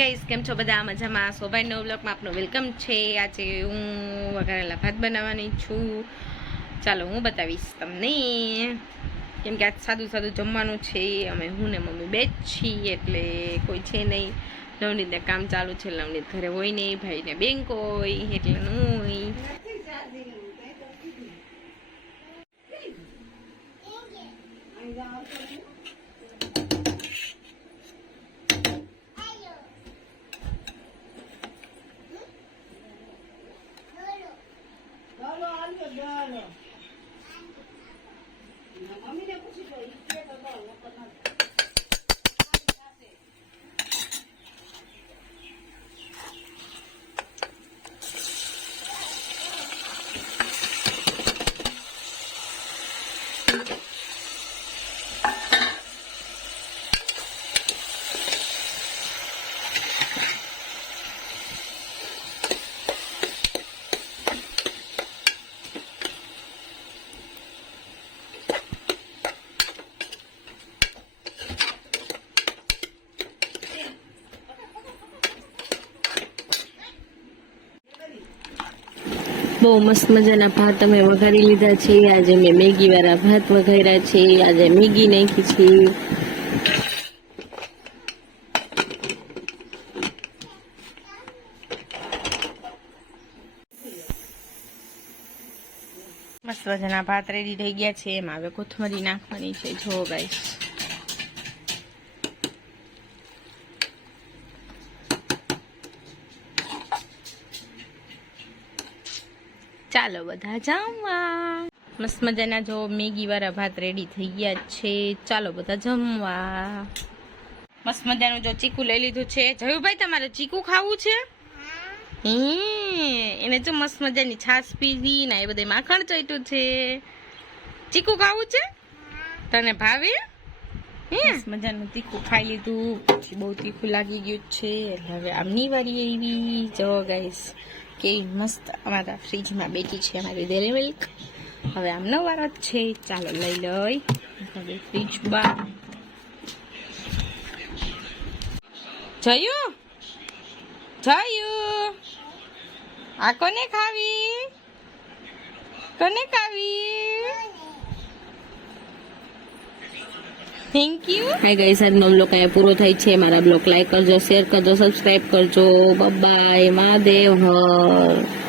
Guys કેમ છો બધા મજામાં? સોભાઈનો વ્લોગમાં આપનું વેલકમ છે. આજે હું વઘારેલા ભાત બનાવવાની છું. ચાલો હું બતાવીશ તમને, કેમ કે આજ સાદું જમવાનું છે. અમે હું ને મમ્મી બે જ છીએ, એટલે કોઈ છે નહીં. નવનીતને કામ ચાલુ છે, નવનીત ઘરે હોય નહીં, ભાઈને બેંક હોય એટલે હું બહુ મસ્ત મજાના ભાત અમે વઘારી લીધા છે. આજે મેં મેગી વાળા ભાત વઘાર્યા છે. આજે મેગી નાખી છે. મસ્ત મજાના ભાત રેડી થઈ ગયા છે. એમાં હવે કોથમરી નાખવાની છે. જો ગાઈસ, ચાલો બધા જમવા. મસ્ત મજાના જો મેગી વાળા ભાત રેડી થઈ ગયા છે. ચાલો બધા જમવા. મસ્ત મજાનું જો ચીકુ લઈ લીધું છે. જયુભાઈ તમારે ચીકુ ખાવું છે? એને જો મસ્ત મજાની છાશ પીધી ને એ બધે માખણ ચોટ્યું છે. ચીકુ ખાવું છે? તને ભાવે? મસ્ત મજાનું તીખું ખાઈ લીધું, પછી બહુ તીખું લાગી ગયું છે એટલે હવે આમની વારી એવી. જો ગાઈસ કે મસ્ત અમારા ફ્રીજમાં બેઠી છે અમારી ડેરી મિલ્ક. હવે આમનો વારો જ છે. ચાલો લઈ હવે ફ્રીજ બહાર. જયું આ કોને ખાવી? Thank you. હાય ગાઈસ, આજનો બ્લોગ અહીંયા પૂરો થાય છે. મારા બ્લોગ લાઈક કરજો, શેર કરજો, સબસ્ક્રાઇબ કરજો. Bye bye. મહાદેવ હર.